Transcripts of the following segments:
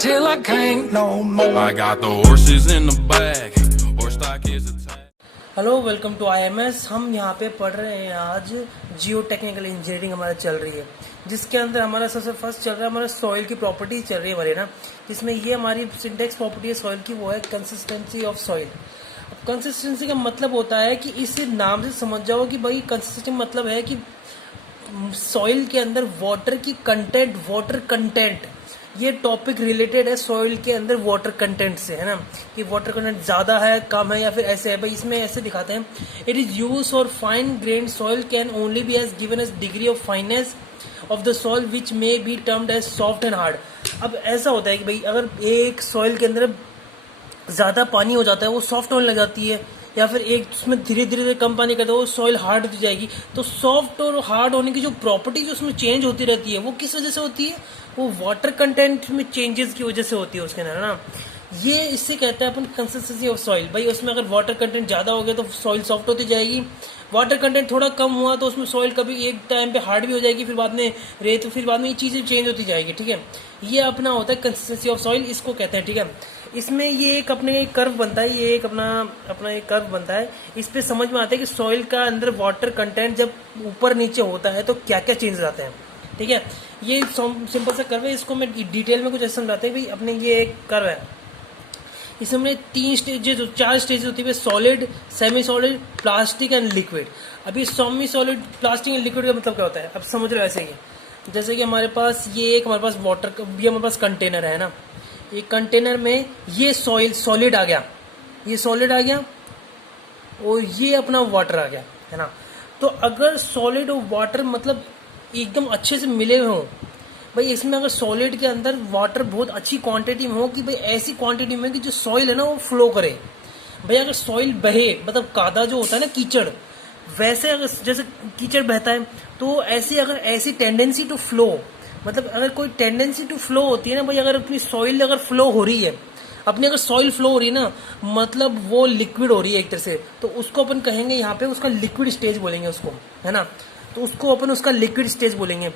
till I can't no more. I got the horses in the back, horse stock is attached. Hello, welcome to IMS। हम यहाँ पे पढ़ रहे हैं आज जियो टेक्निकल इंजीनियरिंग हमारा चल रही है, जिसके अंदर हमारा सबसे फर्स्ट चल रहा है हमारा सॉइल की प्रॉपर्टी चल रही है हमारी ना, जिसमें ये हमारी सिंटेक्स प्रॉपर्टी है सॉइल की, वो है कंसिस्टेंसी ऑफ सॉइल। अब कंसिस्टेंसी का मतलब होता है कि इस नाम से समझ जाओ कि भाई कंसिस्टेंसी मतलब है कि सॉइल के अंदर वाटर की कंटेंट, वाटर कंटेंट, ये टॉपिक रिलेटेड है सॉइल के अंदर वाटर कंटेंट से, है ना, कि वाटर कंटेंट ज़्यादा है, कम है या फिर ऐसे है। भाई इसमें ऐसे दिखाते हैं, it is use for fine grain soil can only be as given as degree of fineness of the soil which may be termed as soft and hard. अब ऐसा होता है कि भाई अगर एक सॉइल के अंदर ज़्यादा पानी हो जाता है, वो सॉफ्ट होने लग जाती है, या फिर एक उसमें धीरे धीरे कम पानी करता है, वो सॉइल हार्ड होती जाएगी। तो सॉफ्ट और हार्ड होने की जो प्रॉपर्टी जो उसमें चेंज होती रहती है, वो किस वजह से होती है? वो वाटर कंटेंट में चेंजेस की वजह से होती है उसके अंदर, है ना। ये इससे कहते हैं अपन कंसिस्टेंसी ऑफ सॉइल। भाई उसमें अगर वाटर कंटेंट ज़्यादा हो गया तो सॉइल सॉफ्ट होती जाएगी, वाटर कंटेंट थोड़ा कम हुआ तो उसमें सॉइल कभी एक टाइम पे हार्ड भी हो जाएगी, फिर बाद में रेत, फिर बाद में ये चीज़ें चेंज होती जाएगी, ठीक है। ये अपना होता है कंसिस्टेंसी ऑफ सॉइल, इसको कहते हैं, ठीक है। इसमें ये एक अपने एक कर्व बनता है, ये एक अपना एक कर्व बनता है। इस पे समझ में आता है कि सॉइल का अंदर वाटर कंटेंट जब ऊपर नीचे होता है तो क्या क्या चेंजेस आते हैं, ठीक है। ये सिंपल सा कर्व है, इसको मैं डिटेल में कुछ ऐसा समझाते हैं। भाई अपने ये एक कर्व है, इसमें 3 स्टेजेस, 4 स्टेजेस होती है, solid, semi solid, plastic and liquid. अभी semi solid, plastic and liquid का मतलब क्या होता है, अब समझ रहे हो। ऐसे ही जैसे कि हमारे पास ये एक हमारे पास वाटर, ये हमारे पास कंटेनर है ना, ये कंटेनर में ये सॉलिड आ गया, ये सॉलिड आ गया और ये अपना वाटर आ गया, है ना। तो अगर सॉलिड और वाटर मतलब एकदम अच्छे से मिले हुए हों, भाई इसमें अगर सॉलिड के अंदर वाटर बहुत अच्छी क्वांटिटी में हो, कि भाई ऐसी क्वांटिटी में कि जो सॉइल है ना वो फ्लो करे। भाई अगर सॉइल बहे, मतलब कादा जो होता है ना, कीचड़, वैसे अगर जैसे कीचड़ बहता है तो ऐसी अगर ऐसी टेंडेंसी टू फ्लो, मतलब अगर कोई टेंडेंसी टू फ्लो होती है ना, भाई अगर अपनी सॉइल अगर फ्लो हो रही है, अपनी अगर सॉइल फ्लो हो रही है ना, मतलब वो लिक्विड हो रही है एक तरह से, तो उसको अपन कहेंगे यहाँ पे उसका लिक्विड स्टेज बोलेंगे उसको, है ना। तो उसको अपन उसका लिक्विड स्टेज बोलेंगे।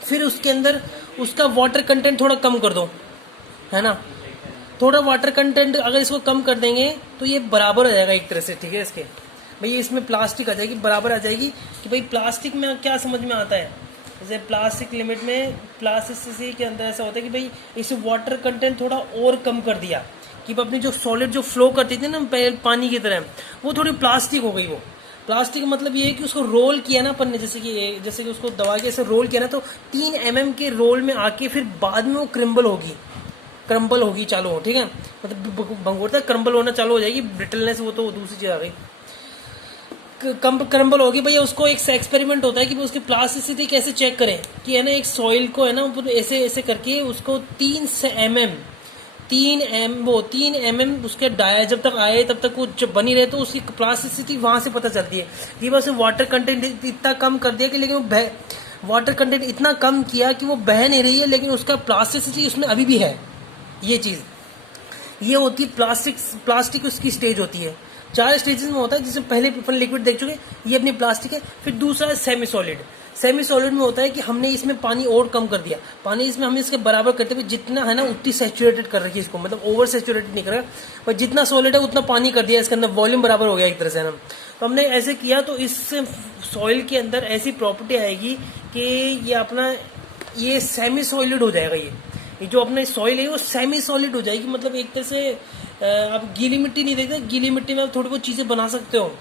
फिर उसके अंदर उसका वाटर कंटेंट थोड़ा कम कर दो, है ना, थोड़ा वाटर कंटेंट अगर इसको कम कर देंगे तो ये बराबर हो जाएगा एक तरह से, ठीक है। इसके भाई इसमें प्लास्टिक आ जाएगी, बराबर आ जाएगी। कि भाई प्लास्टिक में क्या समझ में आता है, जैसे प्लास्टिक लिमिट में प्लास्टिसिटी के अंदर ऐसा होता है कि भाई इस वाटर कंटेंट थोड़ा और कम कर दिया, कि अपनी जो सॉलिड जो फ्लो करती थी ना पानी की तरह, वो थोड़ी प्लास्टिक हो गई। वो प्लास्टिक का मतलब ये है कि उसको रोल किया ना अपन ने, जैसे कि उसको दबा के ऐसे रोल किया ना, तो 3 mm के रोल में आके फिर बाद में वो क्रम्बल होगी चालू हो, ठीक है। मतलब भंगुरता क्रम्बल होना चालू हो जाएगी, ब्रिटलनेस वो तो दूसरी चीज आ गई, क्रम्बल होगी। भैया उसको एक एक्सपेरिमेंट होता है कि उसकी प्लास्टिसिटी कैसे चेक करें, कि है ना एक सॉइल को है ना ऐसे ऐसे करके उसको 3 mm उसके डाया जब तक आए तब तक वो जब बनी रहे, तो उसकी प्लास्टिसिटी वहां से पता चलती है कि बस वाटर कंटेंट इतना कम कर दिया कि, लेकिन वो वाटर कंटेंट इतना कम किया कि वो बह नहीं रही है, लेकिन उसका प्लास्टिसिटी उसमें अभी भी है। ये चीज ये होती है प्लास्टिक उसकी स्टेज होती है। 4 स्टेजेस में होता है, जिसमें पहले अपन लिक्विड देख चुके, ये अपनी प्लास्टिक है। फिर दूसरा है सेमी सॉलिड। सेमी सॉलिड में होता है कि हमने इसमें पानी और कम कर दिया, पानी इसमें हमने इसके बराबर करते हुए जितना है ना उतनी सैचुरेटेड कर रखी है इसको, मतलब ओवर सैचुरेटेड नहीं करेगा, पर जितना सॉलिड है उतना पानी कर दिया, इसके अंदर वॉल्यूम बराबर हो गया एक तरह से, है ना। तो हमने ऐसे किया तो इससे सॉइल के अंदर ऐसी प्रॉपर्टी आएगी कि ये अपना ये सेमी सॉलिड हो जाएगा। ये जो अपना सॉइल है वो सेमी सॉलिड हो जाएगी, मतलब एक तरह से आप गीली मिट्टी नहीं देखते, गीली मिट्टी में आप थोड़ी बहुत चीजें बना सकते हो,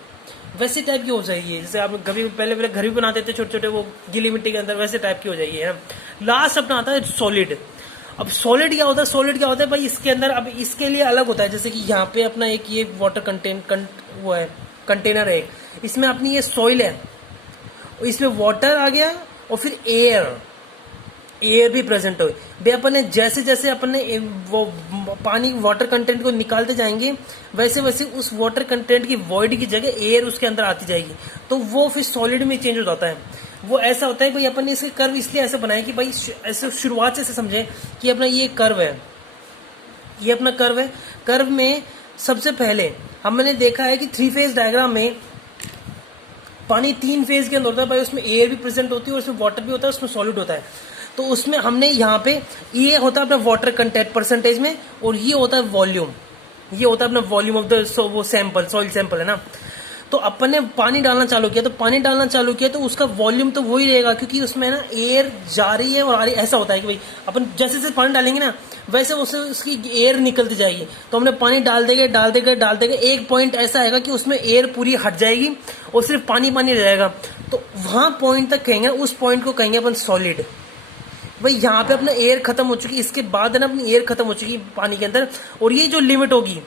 वैसे टाइप की हो जाएगी। जैसे आप कभी पहले घर भी बनाते थे छोटे छोटे, वो गीली मिट्टी के अंदर वैसे टाइप की हो जाएगी, है ना। लास्ट अपना आता है सॉलिड। अब सॉलिड क्या होता है, सॉलिड क्या होता है भाई, इसके अंदर अब इसके लिए अलग होता है। जैसे कि यहाँ पे अपना एक ये वाटर वो है कंटेनर है, इसमें अपनी ये सॉइल है, इसमें वाटर आ गया और फिर एयर भी प्रेजेंट हो। भाई अपन ने जैसे जैसे अपन ने वो पानी वाटर कंटेंट को निकालते जाएंगे, वैसे वैसे उस वाटर कंटेंट की वॉइड की जगह एयर उसके अंदर आती जाएगी, तो वो फिर सॉलिड में चेंज हो जाता है। वो ऐसा होता है भाई, अपन ने इसके कर्व इसलिए ऐसे बनाए कि भाई ऐसे शुरुआत से ऐसे समझे कि अपना ये कर्व है, ये अपना कर्व है। कर्व में सबसे पहले हमने देखा है कि 3 फेज डायग्राम में पानी 3 फेज के अंदर होता है भाई, उसमें एयर भी प्रेजेंट होती है और उसमें वाटर भी होता है, उसमें सॉलिड होता है। तो उसमें हमने यहाँ पे ये होता है अपना वाटर कंटेंट परसेंटेज में, और ये होता है वॉल्यूम, ये होता है अपना वॉल्यूम ऑफ द वो सैंपल, सॉइल सैंपल है ना। तो अपन ने पानी डालना चालू किया, तो पानी डालना चालू किया तो उसका वॉल्यूम तो वही रहेगा, क्योंकि उसमें ना एयर जा रही है और आ रही है। ऐसा होता है कि भाई अपन जैसे जैसे पानी डालेंगे ना वैसे उससे उसकी एयर निकलती जाएगी। तो हमने पानी डाल देंगे, एक पॉइंट ऐसा आएगा कि उसमें एयर पूरी हट जाएगी और सिर्फ पानी पानी रह जाएगा। तो वहां पॉइंट तक कहेंगे, उस पॉइंट को कहेंगे अपन सॉलिड। भाई यहाँ पे अपना एयर खत्म हो चुकी, इसके बाद ना अपनी एयर खत्म हो चुकी पानी के अंदर, और ये जो लिमिट होगी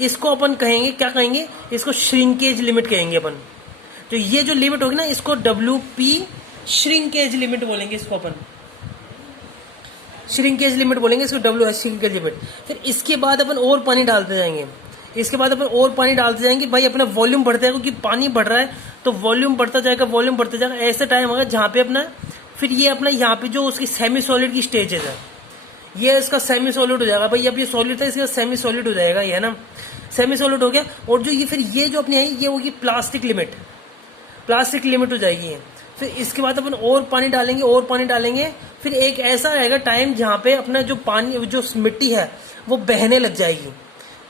इसको अपन कहेंगे, क्या कहेंगे, इसको श्रिंकेज लिमिट कहेंगे अपन। तो ये जो लिमिट होगी ना इसको WP श्रिंकेज लिमिट बोलेंगे, इसको अपन श्रिंकेज लिमिट बोलेंगे, इसको WH श्रिंकेज लिमिट। फिर इसके बाद अपन और पानी डालते जाएंगे, इसके बाद अपन और पानी डालते जाएंगे। भाई अपना वॉल्यूम बढ़ता है, क्योंकि पानी बढ़ रहा है तो वॉल्यूम बढ़ता जाएगा। ऐसा टाइम होगा जहाँ पे अपना फिर ये अपना यहाँ पे जो उसकी सेमी सॉलिड की स्टेजेस है, ये इसका सेमी सॉलिड हो जाएगा। भाई अब ये सॉलिड था, इसका सेमी सॉलिड हो जाएगा, ये है ना, सेमी सॉलिड हो गया। और जो ये फिर ये जो अपनी है ये होगी प्लास्टिक लिमिट हो जाएगी ये। फिर इसके बाद अपन और पानी डालेंगे, फिर एक ऐसा आएगा टाइम जहाँ पे अपना जो पानी जो मिट्टी है वो बहने लग जाएगी,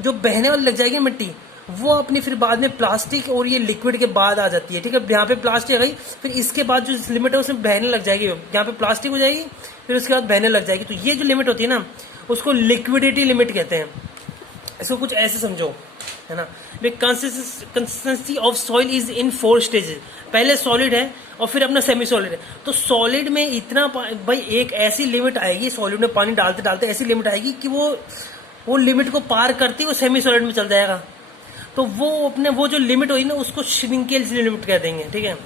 जो बहने वाली लग जाएगी मिट्टी, वो अपनी फिर बाद में प्लास्टिक और ये लिक्विड के बाद आ जाती है। ठीक है, यहाँ पे प्लास्टिक आ गई, फिर इसके बाद जो लिमिट है उसमें बहने लग जाएगी, यहाँ पे प्लास्टिक हो जाएगी, फिर उसके बाद बहने लग जाएगी। तो ये जो लिमिट होती है ना उसको लिक्विडिटी लिमिट कहते हैं। इसको कुछ ऐसे समझो, है ना। Consistency of soil is in 4 stages. पहले सॉलिड है और फिर अपना सेमी सॉलिड है। तो सॉलिड में इतना भाई एक ऐसी लिमिट आएगी, सॉलिड में पानी डालते डालते ऐसी लिमिट आएगी कि वो लिमिट को पार करती वो सेमी सॉलिड में चल जाएगा। तो वो अपने वो जो लिमिट होगी ना उसको श्रिंकेज लिमिट कह देंगे। ठीक है,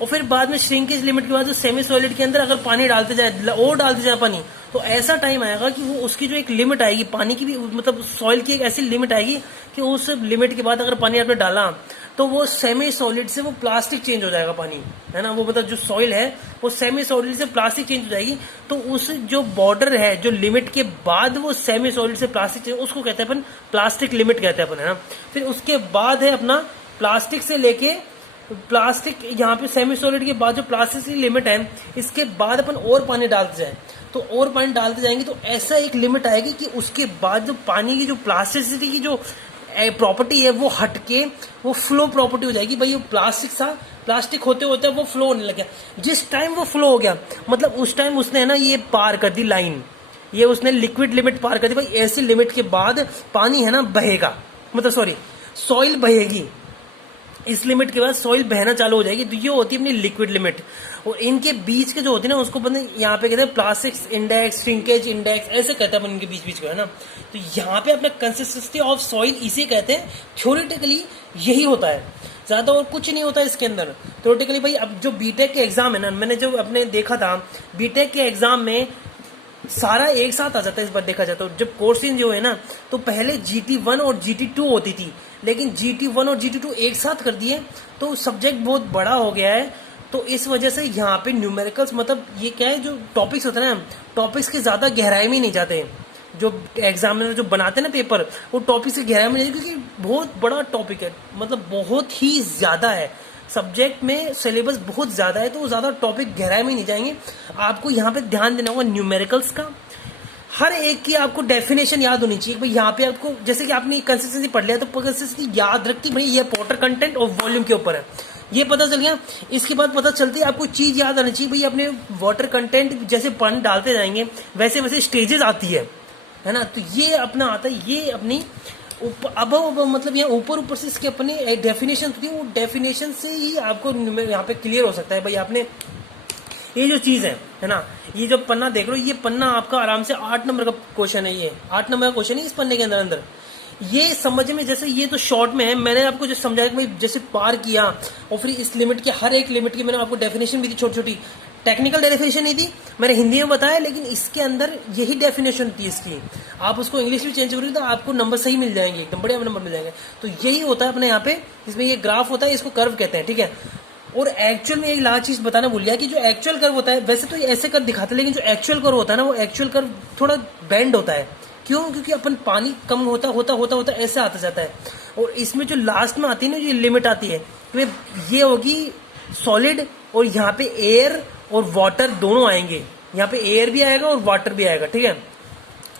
और फिर बाद में श्रिंकेज लिमिट के बाद जो सेमी सॉलिड के अंदर अगर पानी डालते जाए पानी, तो ऐसा टाइम आएगा कि वो उसकी जो एक लिमिट आएगी पानी की भी, मतलब सॉइल की एक ऐसी लिमिट आएगी कि उस लिमिट के बाद अगर पानी आपने डाला तो वो सेमी सॉलिड से वो प्लास्टिक चेंज हो जाएगा पानी, है ना। वो मतलब जो सॉइल है वो सेमी सॉलिड से प्लास्टिक चेंज हो जाएगी। तो उस जो बॉर्डर है जो लिमिट के बाद वो सेमी सॉलिड से प्लास्टिक चेंज, उसको कहते हैं अपन प्लास्टिक लिमिट कहते हैं अपन, है ना। फिर उसके बाद है अपना प्लास्टिक से लेके प्लास्टिक, यहाँ पे सेमी सॉलिड के बाद जो प्लास्टिक की लिमिट है, इसके बाद अपन और पानी डालते जाए, तो और पानी डालते जाएंगे तो ऐसा एक लिमिट आएगी कि उसके बाद जो पानी की जो प्लास्टिसिटी की जो प्रॉपर्टी है वो हटके वो फ्लो प्रॉपर्टी हो जाएगी। भाई वो प्लास्टिक होते होते वो फ्लो होने लग गया। जिस टाइम वो फ्लो हो गया मतलब उस टाइम उसने है ना ये पार कर दी लाइन, ये उसने लिक्विड लिमिट पार कर दी। भाई ऐसी लिमिट के बाद पानी है ना बहेगा, मतलब सॉरी सॉइल बहेगी। इस लिमिट के बाद सॉइल बहना चालू हो जाएगी। तो ये होती है अपनी लिक्विड लिमिट। और इनके बीच के जो होती है ना उसको अपन यहाँ पे कहते हैं प्लास्टिक इंडेक्स, श्रिंकेज इंडेक्स, ऐसे कहते हैं अपन इनके बीच को, है ना। तो यहाँ पे अपना कंसिस्टेंसी ऑफ सॉइल इसे कहते हैं। थ्योरेटिकली यही होता है, ज्यादा और कुछ नहीं होता है इसके अंदर। थ्योरेटिकली भाई अब जो बीटेक के एग्जाम है ना, मैंने जो अपने देखा था बीटेक के एग्जाम में सारा एक साथ आ जाता है। इस बार देखा जाए तो जब कोर्सेज जो है ना, तो पहले GT1 और GT2 होती थी, लेकिन GT1 और GT2 एक साथ कर दिए तो सब्जेक्ट बहुत बड़ा हो गया है। तो इस वजह से यहाँ पे न्यूमेरिकल्स, मतलब ये क्या है, जो टॉपिक्स होते हैं ना, टॉपिक्स के ज्यादा गहराई में नहीं जाते। जो एग्जामिनर जो बनाते हैं ना पेपर, वो टॉपिक्स की गहराई में नहीं जाते, क्योंकि बहुत बड़ा टॉपिक है, मतलब बहुत ही ज्यादा है सब्जेक्ट में, सिलेबस बहुत ज्यादा है, तो वो ज्यादा टॉपिक गहराई में नहीं जाएंगे। आपको यहाँ पे ध्यान देना होगा न्यूमेरिकल्स का, हर एक की आपको डेफिनेशन याद होनी चाहिए। भाई यहाँ पे आपको जैसे कि आपने कंसिस्टेंसी पढ़ लिया तो कंसिस्टेंसी याद रखती भाई ये वाटर कंटेंट और वॉल्यूम के ऊपर है, ये पता चल गया। इसके बाद पता चलती है आपको चीज याद आनी चाहिए भाई अपने वाटर कंटेंट जैसे पानी डालते जाएंगे वैसे वैसे स्टेजेस आती है ना। तो ये अपना आता है, ये अपनी अब मतलब यहाँ ऊपर से इसके अपनी डेफिनेशन होती है, वो डेफिनेशन से ही आपको यहाँ पे क्लियर हो सकता है। भाई आपने ये जो चीज है ना, ये जो पन्ना देख रहे हो, ये पन्ना आपका आराम से 8 नंबर का क्वेश्चन है, ये 8 नंबर का क्वेश्चन है इस पन्ने के अंदर। ये समझ में, जैसे ये तो शॉर्ट में है, मैंने आपको जो समझाया कि भाई जैसे पार किया और फिर इस लिमिट के हर एक लिमिट की मैंने आपको डेफिनेशन भी दी, छोटी छोटी टेक्निकल डेफिनेशन नहीं थी, मैंने हिंदी में बताया, लेकिन इसके अंदर यही डेफिनेशन थी इसकी। आप उसको इंग्लिश में चेंज करोगे तो आपको नंबर सही मिल जाएंगे, एकदम बढ़िया नंबर मिल जाएंगे। तो यही होता है अपने यहाँ पे, इसमें ये ग्राफ होता है, इसको कर्व कहते हैं, ठीक है। और एक्चुअल में एक लास्ट चीज बताना भूल गया कि जो एक्चुअल कर्व होता है, वैसे तो ऐसे कर्व दिखाते हैं, लेकिन जो एक्चुअल कर्व होता है ना, वो एक्चुअल कर्व थोड़ा बेंड होता है। क्यों? क्योंकि अपन पानी कम होता ऐसे आता जाता है। और इसमें जो लास्ट में आती है ना, ये लिमिट आती है, तो ये होगी सॉलिड, और यहाँ पे एयर और वाटर दोनों आएंगे, यहाँ पे एयर भी आएगा और वाटर भी आएगा, ठीक है।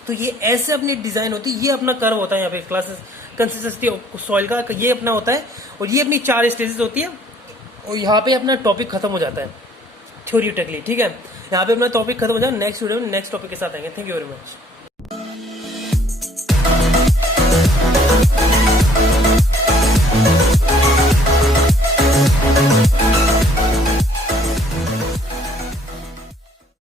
तो ये ऐसे अपनी डिजाइन होती है, ये अपना कर्व होता है यहाँ पे क्लासेस कंसिस्टेंसी सॉइल का, ये अपना होता है और ये अपनी 4 स्टेजेस होती है और यहाँ पे अपना टॉपिक खत्म हो जाता है थ्योरेटिकली, ठीक है। यहाँ पे अपना टॉपिक खत्म हो जाए, नेक्स्ट वीडियो में नेक्स्ट टॉपिक के साथ आएंगे। Thank you very much.